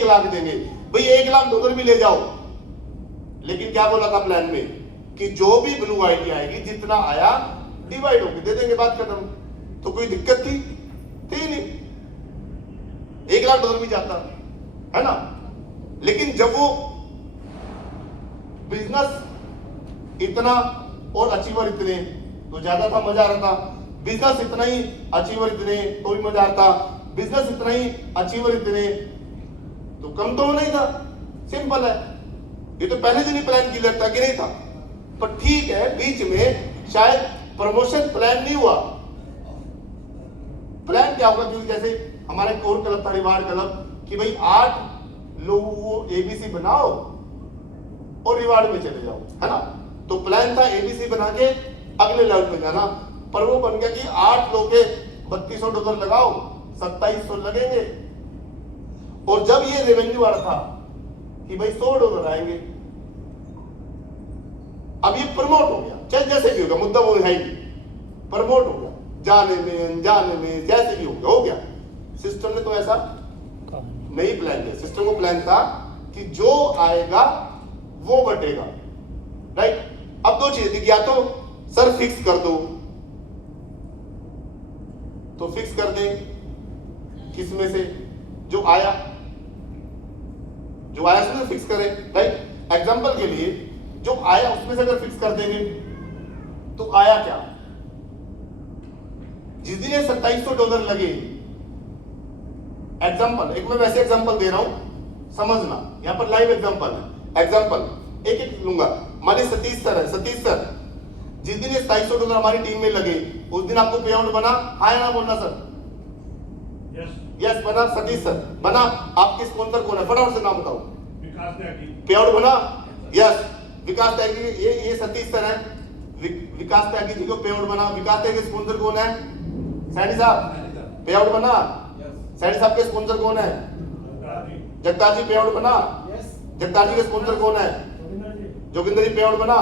1 लाख देंगे। भाई 1 लाख डॉलर भी ले जाओ, लेकिन क्या बोला था प्लान में कि जो भी ब्लू आईडी आएगी जितना आया डिवाइड होकर दे देंगे, बात खत्म। तो कोई दिक्कत थी नहीं, 1 लाख डॉलर भी जाता है ना। लेकिन जब वो बिजनेस इतना और अचीवर इतने तो ज्यादा था, मजा आ रहा था। बिजनेस इतना ही अचीवर इतने तो भी मजा आता, बिजनेस इतना ही अचीवर इतने तो कम तो नहीं था। सिंपल है, ये तो पहले दिन ही प्लान की लगता कि नहीं था। पर ठीक है, बीच में शायद प्रमोशन प्लान नहीं हुआ। प्लान क्या होगा, क्योंकि जैसे हमारे कोर क्लब था, रिवार्ड क्लब, कि भाई 8 लोगों को एबीसी बनाओ और रिवार्ड में चले जाओ, है ना। तो प्लान था एबीसी बना के अगले लेवल पे जाना, पर वो बन गया कि 8 लोग के $3200 लगाओ, 2700 लगेंगे। और जब ये रेवेन्यू आ रहा था कि भाई $100 आएंगे, अब ये प्रमोट हो गया, चाहे जैसे भी होगा, मुद्दा वो है ही, प्रमोट हो गया, जाने में अनजाने में जैसे भी हो गया। सिस्टम ने तो ऐसा नहीं प्लान किया। सिस्टम को प्लान था कि जो आएगा वो बटेगा, राइट। अब 2 चीजें थी, या तो सर फिक्स कर दो, तो फिक्स कर दे किस में से जो आया उसमें फिक्स करें, राइट। एग्जांपल के लिए जो आया उसमें से अगर फिक्स कर देंगे तो आया क्या, जिस दिन ये $2700 लगे, एग्जांपल, एक मैं वैसे एग्जांपल दे रहा हूं, समझना, यहां पर लाइव एग्जांपल है। एग्जांपल एक लूंगा, मानिए सतीश सर है। सतीश सर, जिस दिन ये $2700 हमारी टीम में लगे उस दिन आपको पे आउट बना, हाँ या ना बोलना सर। यस बना, सतीश सर बना। आपके स्पॉन्सर कौन है, फटाफट से नाम बताओ। विकास त्यागी। पे आउट बना, यस विकास त्यागी, ये सतीश सर है। विकास त्यागी जी को पे आउट बना। विकास त्यागी स्पॉन्सर कौन है, सैनी साहब, पे आउट बना। सैनी साहब के स्पॉन्सर कौन है, जगतार जी, पे आउट बना। जगतार जी के स्पॉन्सर कौन है, जोगिंदर जी, पे आउट बना।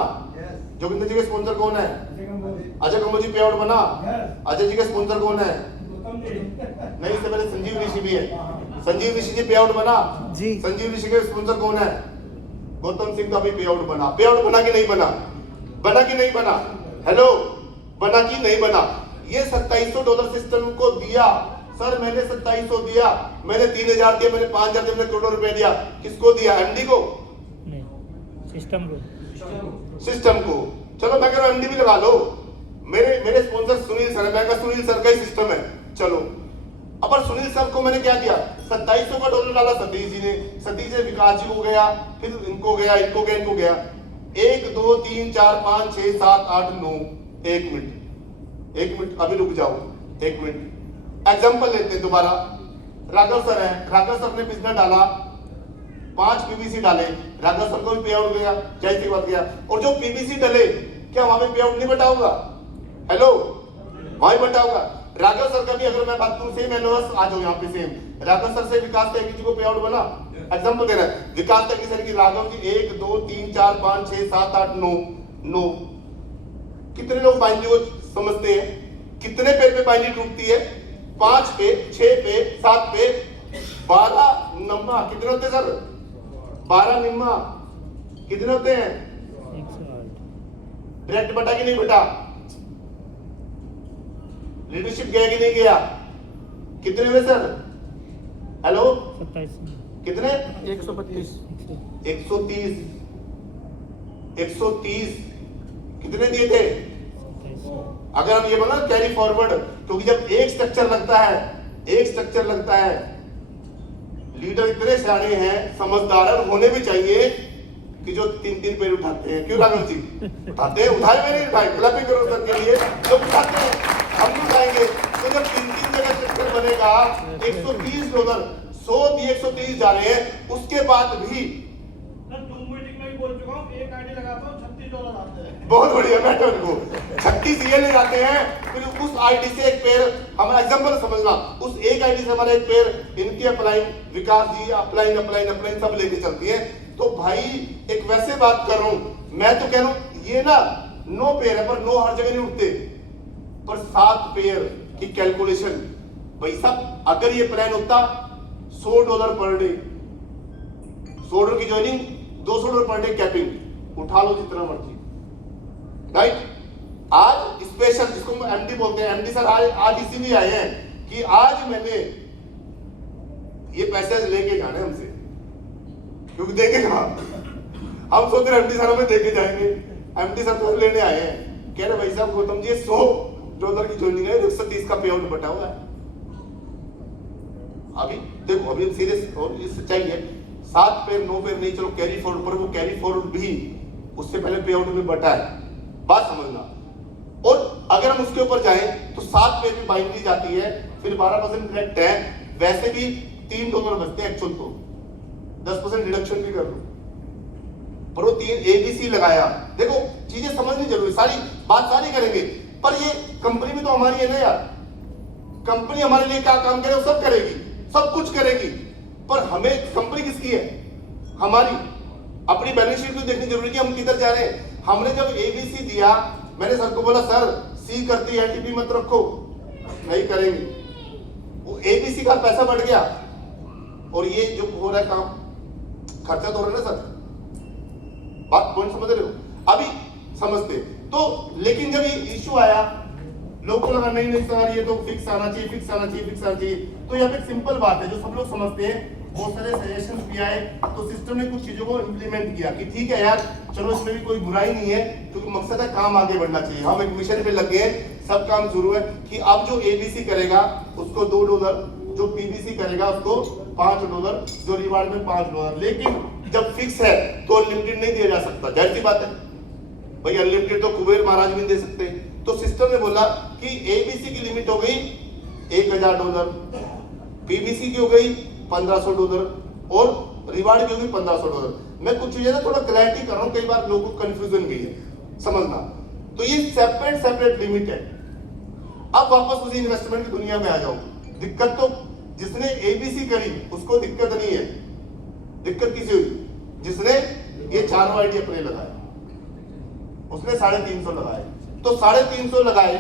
जोगिंदर जी के स्पॉन्सर कौन है, अजय कम्बोज जी, पे आउट बना। अजय जी के स्पॉन्सर कौन है, नहीं, इससे पहले संजीव ऋषि भी है। संजीव ऋषि जी, पे आउट बना जी। संजीव ऋषि के स्पॉन्सर कौन है, गौतम सिंह का भी पे आउट बना। पे आउट बना कि नहीं बना, बना कि नहीं बना, हेलो, बना कि नहीं बना। ये $2700 सिस्टम को दिया सर, मैंने 2700 दिया, मैंने 3000 दिया, मैंने 5000 दिया, मैंने करोड़ों रुपए दिया। किसको दिया, एमडी को, सिस्टम को। चलो मैं कह रहा हूं एमडी भी लगा लो, मेरे स्पॉन्सर सुनील सर है, मैं कहा सुनील सर का ही सिस्टम है, चलो। अब सुनील सर को मैंने क्या दिया, $2700 डाला सतीश जी ने, सतीश से विकास जी को गया, फिर इनको गया, इनको गया, इनको गया। 1 2 3 4 5 6 7 8 9, 1 मिनट अभी रुक जाओ, 1 मिनट। एग्जाम्पल लेते हैं दोबारा। राघव सर है, राघव सर ने बिजनेस डाला, 5 पीवीसी डाले, राघव सर को भी पे आउट गया, जय सी बात गया। और जो पीवीसी डले, क्या वहां पे पे आउट नहीं बटा होगा, हेलो, वहां बटा होगा। राघव सर का भी अगर मैं बात करूं, सेम एनोस आ जाओ यहाँ पे, सेम राघव सर से विकास त्यागी जी को पे आउट बना। एग्जाम्पल दे रहा है, विकास त्यागी सर की राघव जी 1 2 3 4 5 6 7 8 9। कितने लोग बाइंडिंग को समझते हैं, कितने पेड़ पे बाइंडिंग टूटती है, 5 पे, 6 पे, 7 पे, 12 नम्मा कितने होते हैं सर, 12 निम्मा कितने होते हैं, 108। डायरेक्ट बटा कि नहीं बटा, लीडरशिप गया कि नहीं गया, कितने हुए सर, हेलो 27 कितने, 132 130 कितने दिए थे। अगर हम ये बोला कैरी फॉरवर्ड, क्योंकि जब एक स्ट्रक्चर लगता है, लीडर इतने सारे हैं, समझदार है, होने भी चाहिए कि जो 3 पेड़ उठाते हैं। क्यों राघव जी उठाते हैं, उठाए मैंने उठाए, क्लबिंग करो सर के लिए, जो उठाते हैं हम भी उठाएंगे। तो जब 3 जगह स्ट्रक्चर बनेगा, $130 100 दिए, 130 जा रहे हैं, उसके बाद भी बोल चुका हूं, एक आईडी लगाता हूं, $36 आते हैं। बहुत बढ़िया, बैठो इनको 36 ये ले जाते हैं, फिर उस आईडी से एक पेड़, हम एग्जांपल समझना, उस एक आईडी से हमारा एक पेड़ इनकी अपलाइन, विकास जी अपलाइन सब लेके चलती है। तो भाई एक वैसे बात कर रहा हूं, मैं तो कह रहा हूं ये ना 9 पेड़ है, पर 9 हर जगह नहीं उठते, पर 7 पेड़ की कैलकुलेशन। भाई साहब अगर ये प्लान होता $100 पर डे, $100 की ज्वाइनिंग, $200 पर डे कैपिंग, उठा लो जितना मर्जी, राइट। आज स्पेशल जिसको एमडी बोलते हैं, एमडी सर आज इसीलिए आए हैं कि आज मैंने ये पैसे लेके जाने हमसे, क्योंकि देखे कहा हम सोच रहे एमडी सर हमें देके जाएंगे, एमडी सर तो लेने आए हैं, कह रहे भाई साहब गौतम जी $100 की ज्वाइनिंग है, 130 का पे आउट बटा हुआ है। अभी देखो अभी सीरियस और ये सच्चाई है, 7 पेयर 9 पेयर नहीं, चलो कैरी फॉरवर्ड पर, वो कैरी फॉरवर्ड भी उससे पहले पे आउट में बटा है, बात समझना। और अगर हम उसके ऊपर जाएं तो 7 पेयर भी बाइंड जाती है, फिर 12% डायरेक्ट है, वैसे भी $3 बचते हैं एक्चुअल, तो 10% डिडक्शन भी कर लो, पर वो 3 ABC लगाया। देखो चीजें समझनी जरूरी, सारी बात सारी करेंगे, पर ये कंपनी भी तो हमारी है ना यार, कंपनी हमारे लिए क्या काम करे वो सब करेगी, सब कुछ करेगी, पर हमें कंपनी किसकी है? हमारी। अपनी बैलेंस शीट भी देखनी जरूरी है, हम किधर जा रहे हैं। हमने जब ABC दिया, मैंने सर को बोला सर C करती है, LTP मत रखो, नहीं करेंगे, वो ABC का पैसा बढ़ गया, और ये जो हो रहा है काम, खर्चा तो हो रहा है ना सर, बात पॉइंट समझ रहे हो? अभी समझते तो, लेकिन जब ये इश्यू आया, लोगों को लगा नहीं सर ये तो फिक्स आना चाहिए, फिक्स आना चाहिए, फिक्स आना चाहिए। तो यहाँ पे सिंपल बात है जो सब लोग समझते हैं, बहुत सारे सजेशंस भी आए, तो सिस्टम ने कुछ चीजों को इम्प्लीमेंट किया कि ठीक है यार चलो इसमें भी कोई बुराई नहीं है, क्योंकि मकसद है काम आगे बढ़ना चाहिए। हम एक मिशन पे लग गए, सब काम शुरू है कि अब जो ABC करेगा उसको $2, जो PBC करेगा उसको $5, जो रिवार्ड में $5। लेकिन जब फिक्स है तो अनलिमिटेड नहीं दिया जा सकता, जाहिर सी बात है भाई, अनलिमिटेड तो कुबेर महाराज भी दे सकते हैं। तो सिस्टम ने बोला कि ABC की लिमिट हो गई $1000, PBC की हो गई $1500 और रिवार्ड की हो गई $1500। मैं कुछ चीजें ना थोड़ा क्लैरिटी कर रहा हूं, कई बार लोगों को कंफ्यूजन भी है, समझना। तो ये सेपरेट लिमिट है। अब वापस उसी इन्वेस्टमेंट की दुनिया में आ जाऊं, दिक्कत तो जिसने ABC करी उसको दिक्कत नहीं है, दिक्कत किसी हुई जिसने ये चारों आईडी अपने लगाए, उसने 350 लगाए, तो 350 लगाए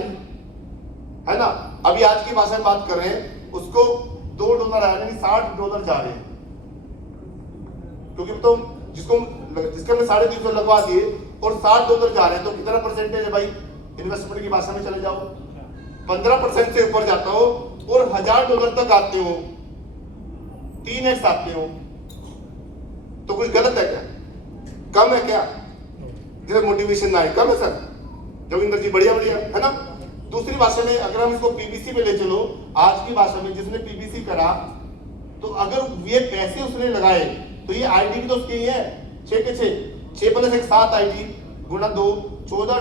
है ना। अभी आज की भाषा में बात कर रहे हैं, उसको $2 आया, यानी $60 जा रहे हैं, क्योंकि तो जिसके हमने 350 लगवा दिए और $60 जा रहे हैं, तो कितना परसेंटेज है भाई? इन्वेस्टमेंट की भाषा में चले जाओ, 15% से ऊपर जाता हो और $1000 तक आते हो, 3x आते हो, तो कुछ गलत है क्या? कम है क्या? जैसे मोटिवेशन ना है, कम है सर? जोगिंदर जी बढ़िया है ना। दूसरी भाषा में अगर हम इसको PBC में ले चलो, आज की भाषा में जिसने PBC करा, तो अगर ये पैसे उसने लगाए तो ये आईडी भी तो उसकी ही है, 6 के 6 + 1 7 आईडी गुणा 2 $14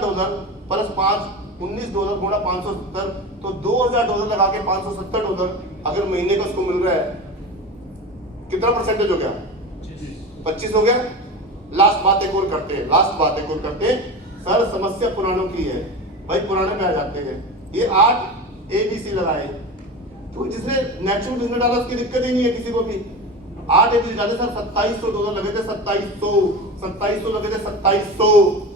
+ 5 $19 गुणा 570, तो $2000 लगा के $570 अगर महीने का उसको मिल रहा है, कितना परसेंटेज हो गया? 25 हो गया। लास्ट बात एक और करते हैं, सर समस्या पुरानों की है भाई, पुराने में आ जाते हैं। ये 8 ABC लगाए, तो जिसने नेचुरल बिजनेस डाला उसकी दिक्कत ही नहीं है किसी को भी। 8 ABC डाले सर, $2700 लगे थे, 2700 लगे थे, 2700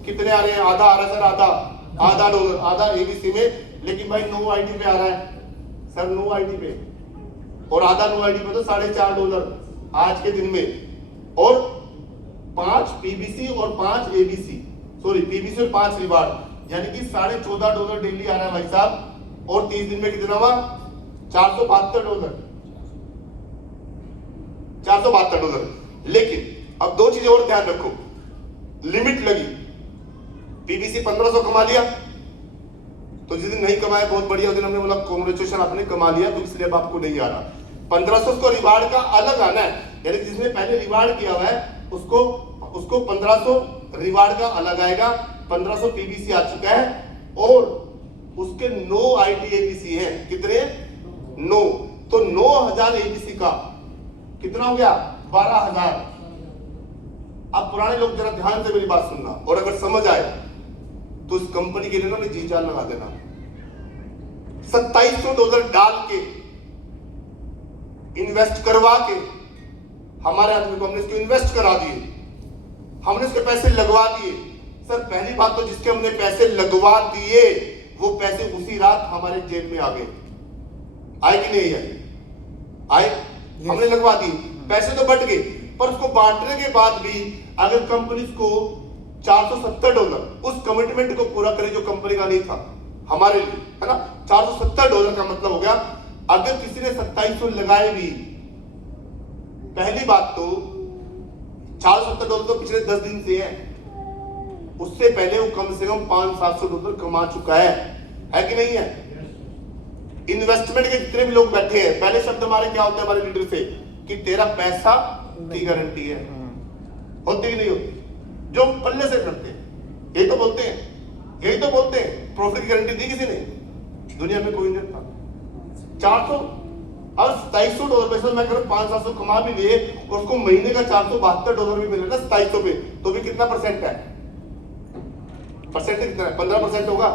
कितने आ रहे हैं? आधा आ रहा है सर, आधा $, आधा ABC में, लेकिन भाई नो आईडी पे आ रहा है सर, नो आईडी पे, और आधा नो आईडी पे तो $4.5 आज के दिन में, और 5 PBC और 5 ABC, सॉरी PBC और 5 रिवार्ड, यानी कि $14.5 डेली आ रहा है भाई साहब, और 30 दिन में कितना हुआ? $472। लेकिन अब दो चीजें और ध्यान रखो, लिमिट लगी, PBC 1500 कमा लिया, तो जिस दिन नहीं कमाया बहुत बढ़िया, उस दिन हमने बोला कांग्रेचुलेशन आपने कमा लिया, तो इसलिए अब आपको नहीं आ रहा। 1500 को रिवार्ड का अलग आना है, यानी जिसने पहले रिवार्ड किया हुआ है उसको 1500 रिवार्ड का अलग आएगा, 1500 PBC आ चुका है, और उसके 9 आईडी ABC है, कितने? 9, तो 9000 ABC का कितना हो गया? 12000। अब पुराने लोग जरा ध्यान से मेरी बात सुनना, और अगर समझ आए तो इस कंपनी के लिए ना जी जान लगा देना। $2700 डाल के इन्वेस्ट करवा के हमारे आदमी को हमने इसको इन्वेस्ट करा दिए, हमने इसके पैसे लगवा दिए। सर पहली बात तो जिसके हमने पैसे लगवा दिए वो पैसे उसी रात हमारे जेब में आ गए, आए कि नहीं आए? आए, हमने लगवा दी। पैसे तो बढ़ गए, पर उसको बांटने के बाद भी अगर कंपनी को $470 उस कमिटमेंट को पूरा करे जो कंपनी का नहीं था हमारे लिए, है ना। $470 का मतलब हो गया अगर किसी ने 2700 लगाए भी, पहली बात तो $470 तो पिछले 10 दिन से है, उससे पहले वो कम से कम $500-700 कमा चुका है कि नहीं है। इन्वेस्टमेंट के जितने भी लोग बैठे हैं, पहले शब्द हमारे क्या होते हैं हमारे लीडर से कि तेरा पैसा की गारंटी है, होती कि नहीं होती, जो पल्ले से करते हैं यही तो बोलते हैं, यही तो बोलते हैं। प्रॉफिट की गारंटी दी किसी ने? दुनिया में कोई नहीं था। 400 और $2700 में मैं करूं 500-700 कमा भी लिए और उसको महीने का $472 भी मिले ना 2700 पे, तो भी कितना परसेंट है? परसेंट कितना है? 15% होगा,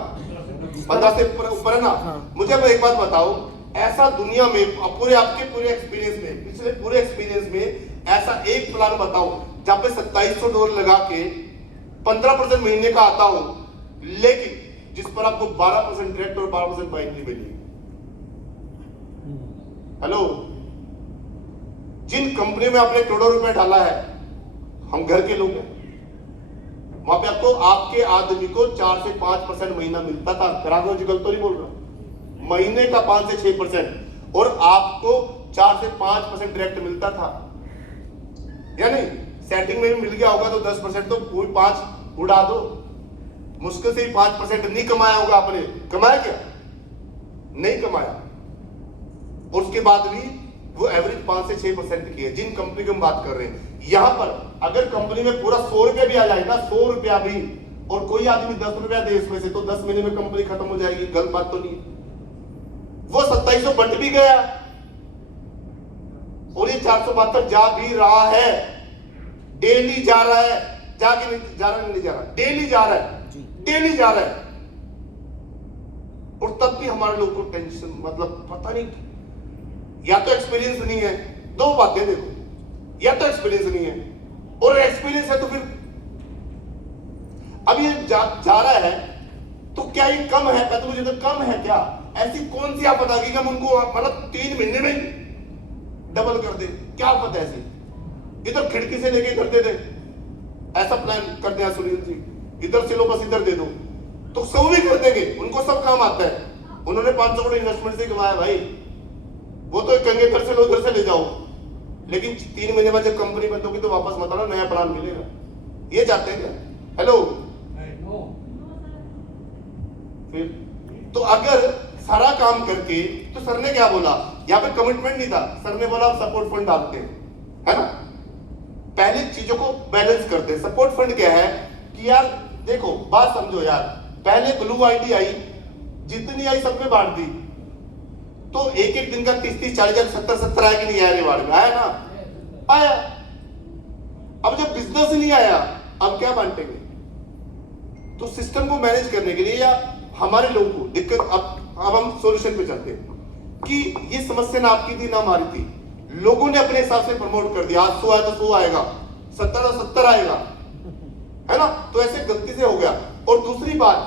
15 से ऊपर है ना। मुझे अब एक बात बताओ, ऐसा दुनिया में पूरे आपके पूरे एक्सपीरियंस में, पिछले पूरे एक्सपीरियंस में ऐसा एक प्लान बताओ जहां पे $2700 लगा के 15% महीने का आता हो, लेकिन जिस पर आपको 12% डायरेक्ट और 12% बाइंग मिली। हेलो, जिन कंपनी में आपने करोड़ों रुपए डाला है, हम घर के लोग हैं, वहां पे आपको आपके आदमी को 4 से 5% महीना मिलता था। पैरालॉजिकल तो नहीं बोल रहा, महीने का 5 से 6%, और आपको 4 से 5% डायरेक्ट मिलता था, या नहीं? सेटिंग में भी मिल गया होगा तो 10% तो कोई 5 उड़ा दो, मुश्किल से ही 5% नहीं कमाया होगा आपने। कमाया क्या? नहीं कमाया। और उसके बाद भी वो एवरेज 5 से 6% की है जिन कंपनी की हम बात कर रहे हैं। यहां पर अगर कंपनी में पूरा 100 रुपया भी आ जाए ना, 100 रुपया भी, और कोई आदमी 10 रुपया दे इसमें से, तो 10 महीने में कंपनी खत्म हो जाएगी। गलत बात तो नहीं। वो 2700 बट भी गया और ये 472 जा भी रहा है, डेली जा रहा है, जाके नहीं जा रहा, नहीं जा रहा, डेली जा रहा है, डेली जा रहा है। और तब भी हमारे लोग को टेंशन, मतलब पता नहीं, या तो एक्सपीरियंस नहीं है, दो बातें देखो, या तो एक्सपीरियंस नहीं है, और एक्सपीरियंस है तो फिर अब ये जा रहा है तो क्या ये कम है? तो मुझे तो कम है क्या? ऐसी कौन सी आफत आ गई कि हम उनको मतलब 3 महीने में डबल कर दे? क्या आफत है ऐसी? इधर खिड़की से लेके इधर दे दे, ऐसा प्लान कर दिया सुनील जी, इधर से लो बस इधर दे दो, तो सब भी कर देंगे, उनको सब काम आता है। उन्होंने 500 करोड़ इन्वेस्टमेंट से कमाया भाई, वो तो कहेंगे इधर से लो उधर से ले जाओ, लेकिन 3 महीने बाद जब कंपनी बंद होगी तो वापस मत आना, नया प्लान मिलेगा। ये चाहते हैं क्या? हेलो, फिर तो अगर सारा काम करके, तो सर ने क्या बोला, यहाँ पे कमिटमेंट नहीं था, सर ने बोला आप सपोर्ट फंड डालते हैं, है ना। पहले चीजों को बैलेंस करते हैं। सपोर्ट फंड क्या है कि यार देखो, बात समझो यार, पहले ब्लू आईडी आई, जितनी आई सब में बांट दी, तो एक एक दिन का 30-30, 40-40, 70-70 आया कि नहीं आया? रिवार्ड में आया ना, आया। अब जब बिजनेस नहीं आया, अब क्या बांटेंगे? तो सिस्टम को मैनेज करने के लिए या हमारे लोगों को दिक्कत, अब हम सॉल्यूशन पे चलते हैं कि ये समस्या ना आपकी थी ना हमारी थी, लोगों ने अपने हिसाब से प्रमोट कर दिया। आज 100 आया तो 100 आएगा, 70 तो 70 आएगा, है ना। तो ऐसे गलती से हो गया। और दूसरी बात,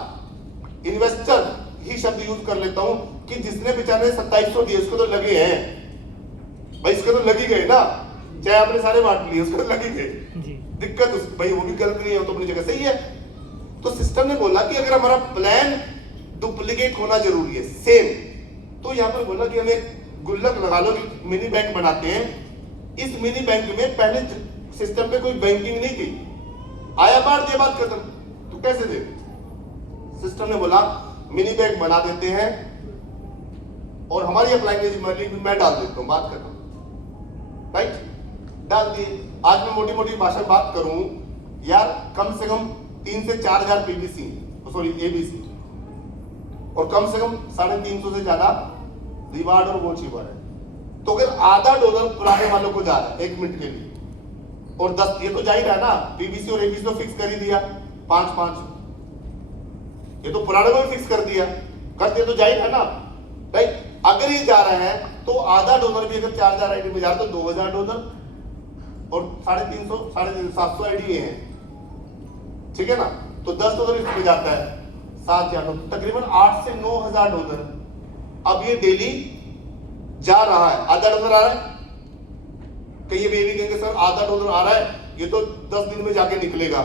इन्वेस्टर ही शब्द यूज कर लेता हूं कि जिसने बेचारे 2700 दिए उसको तो लगे हैं भाई, इसको तो लगी गए ना, चाहे आपने सारे बांट लिए, उसको तो लगी गए। दिक्कत उस भाई वो भी गलत नहीं है, तो अपनी जगह सही है। तो सिस्टम ने बोला कि अगर हमारा प्लान डुप्लीकेट होना जरूरी है, सेम, तो यहां पर बोला कि हमें गुल्लक लगा लो कि मिनी बैंक बनाते हैं। इस मिनी बैंक में पहले सिस्टम पे कोई बैंकिंग नहीं थी, आया बांट दिया, बात खत्म। तो कैसे दे? सिस्टम ने बोला मिनी बैंक बना देते हैं और हमारी अप्लाइंग मैं डाल देता हूं, बात खत्म, राइट? डाल दिए। आज मैं मोटी मोटी भाषा बात करूं यार, कम से कम 3 से 4000 पीबीसी, सॉरी एबीसी, और कम से कम 350 से ज्यादा रिवार्ड और वो चीज है। तो अगर आधा डॉलर पुराने वालों को जा रहा है 1 मिनट के लिए, और 10 ये तो जा ही रहा है ना, पीबीसी और एबीसी तो फिक्स कर ही दिया 5-5, ये तो पुराने को भी फिक्स कर दिया, कर दिया तो जा ही रहा है ना, राइट? अगर ये जा रहा है तो आधा डॉलर भी अगर 4000 आईडी में जा रहा है तो $2000 और 350, 750 आईडी है, ठीक है ना। तो $10 इसमें जाता है, 7000, तकरीबन $8 से $9000 अब ये डेली जा रहा है। आधा डॉलर आ रहा है, कई ये भी कहेंगे सर आधा डॉलर आ रहा है, ये तो 10 दिन में जाके निकलेगा।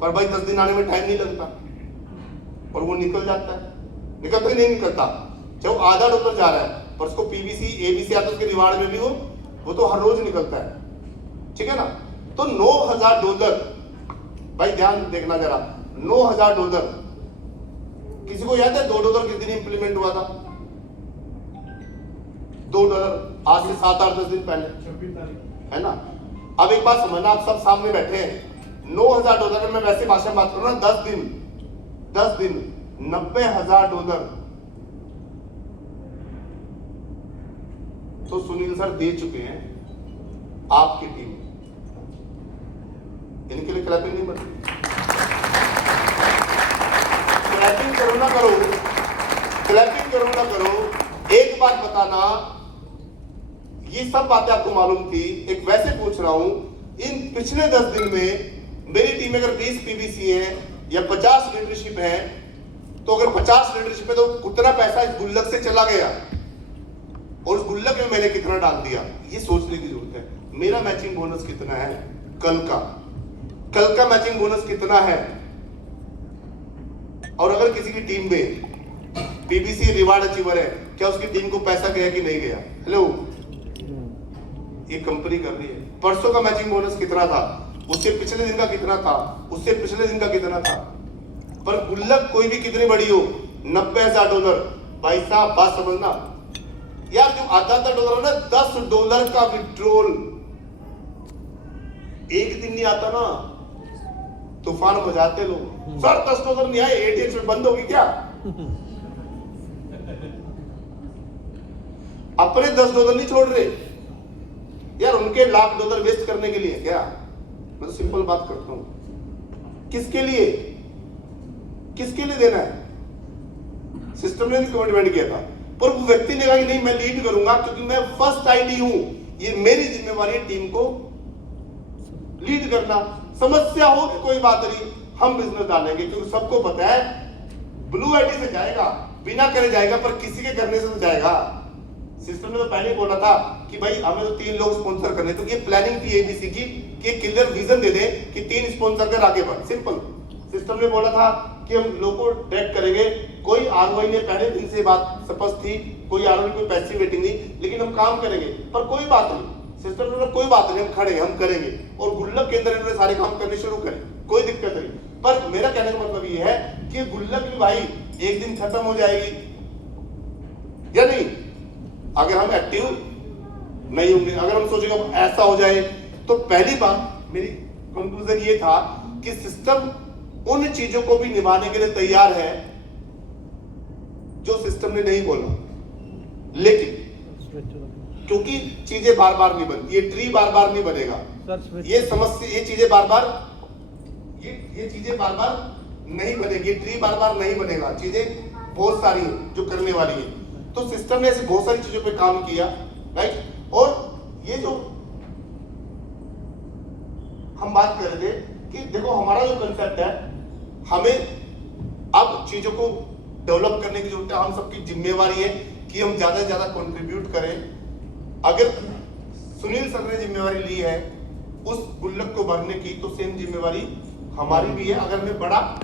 पर भाई 10 दिन आने में टाइम नहीं लगता, और वो निकल जाता है। निकलता ही नहीं निकलता। जब आधा डॉलर जा रहा है पर उसको पीबीसी एबीसी आता है, उसके रिवार्ड में भी वो तो हर रोज निकलता है, ठीक है ना। तो $9,000, भाई ध्यान देखना जरा, $9,000। किसी को याद है $2 किस दिन इंप्लीमेंट हुआ था? $2 आज से 7-8-10 दिन पहले, 26 तारीख, है ना। अब एक बात समझना, आप सब सामने बैठे हैं, $9,000 में वैसे भाषा में बात करूं ना, 10 दिन $90,000 तो सुनील सर दे चुके हैं आपकी टीम। इनके लिए क्लैपिंग नहीं बनती। क्लैपिंग करो ना करो, क्लैपिंग करो ना करो, एक बात बताना, ये सब बातें आपको मालूम थी। एक वैसे पूछ रहा हूं, इन पिछले 10 दिन में मेरी टीम में अगर 20 पीबीसी है या 50 लीडरशिप है, तो अगर 50 लीडरशिप है तो कितना पैसा इस गुल्लक से चला गया और उस गुल्लक में मैंने कितना डाल दिया, ये सोचने की जरूरत है। मेरा मैचिंग बोनस कितना है कल का मैचिंग बोनस कितना है, और अगर किसी की टीम में पीबीसी रिवार्ड अचीवर है, क्या उसकी टीम को पैसा गया कि नहीं गया? हेलो, ये कंपनी कर रही है। परसों का मैचिंग बोनस कितना था, उससे पिछले दिन का कितना था, उससे पिछले दिन का कितना था। पर गुल्लक कोई भी कितनी बड़ी हो, $90,000। भाई साहब बात समझना यार, जो आधा डॉलर है ना, $10 का विड्रॉल एक दिन नहीं आता ना, तूफान बजाते लोग। सर $10 नहीं आए, एटीएम बंद होगी क्या? अपने $10 नहीं छोड़ रहे यार, उनके $1,00,000 वेस्ट करने के लिए क्या? मैं तो सिंपल बात करता हूं, किसके लिए देना है? सिस्टम ने कमिटमेंट किया था, पर वो व्यक्ति ने कहा कि नहीं मैं लीड करूंगा क्योंकि मैं फर्स्ट आईडी हूं, ये मेरी जिम्मेवारी है टीम को लीड करना। समस्या हो कि कोई बात नहीं, हम बिजनेस डालेंगे, क्योंकि सबको पता है ब्लू आईडी से जाएगा, बिना करे जाएगा, पर किसी के करने से तो जाएगा। सिस्टम ने तो पहले ही बोला था कि भाई हमें तो 3 लोग स्पॉन्सर करने, तो ये प्लानिंग थी एबीसी की कि क्लियर विजन दे दे कि 3 स्पॉन्सर कर आगे बढ़। सिंपल। सिस्टम ने बोला था कि हम लोगों को ट्रैक करेंगे, कोई आरओआई ने पहले दिन से बात स्पष्ट थी, कोई आरओआई कोई पैसिव वेटिंग नहीं, लेकिन हम काम करेंगे। पर कोई बात नहीं, सिस्टम ने बोला कोई बात नहीं, हम खड़े हैं, हम करेंगे, और गुल्लक के अंदर इन्होंने सारे काम करने शुरू करे, कोई दिक्कत नहीं। पर मेरा कहने का मतलब ये है कि गुल्लक भी भाई एक दिन खत्म हो जाएगी या नहीं, अगर हम एक्टिव नहीं होंगे। अगर हम सोचेंगे ऐसा हो जाए, तो पहली बात मेरी कंक्लूजन ये था कि सिस्टम उन चीजों को भी निभाने के लिए तैयार है जो सिस्टम ने नहीं बोला, लेकिन क्योंकि चीजें बार बार नहीं बनती, ये ट्री बार बार नहीं बनेगा, ये समस्या, ये चीजें बार बार नहीं बनेगी, ट्री बार बार नहीं बनेगा, चीजें बहुत सारी हैं जो करने वाली है। तो सिस्टम ने ऐसी बहुत सारी चीजों पे काम किया, राइट। और ये जो हम बात कर रहे थे कि देखो हमारा जो कंसेप्ट है, हमें अब चीजों को डेवलप करने की जरूरत है, हम सबकी जिम्मेवारी है कि हम ज्यादा से ज्यादा कंट्रीब्यूट करें। अगर सुनील सर ने जिम्मेवारी ली है उस गुल्लक को भरने की, तो सेम जिम्मेवारी हमारी भी है। अगर मैं बड़ा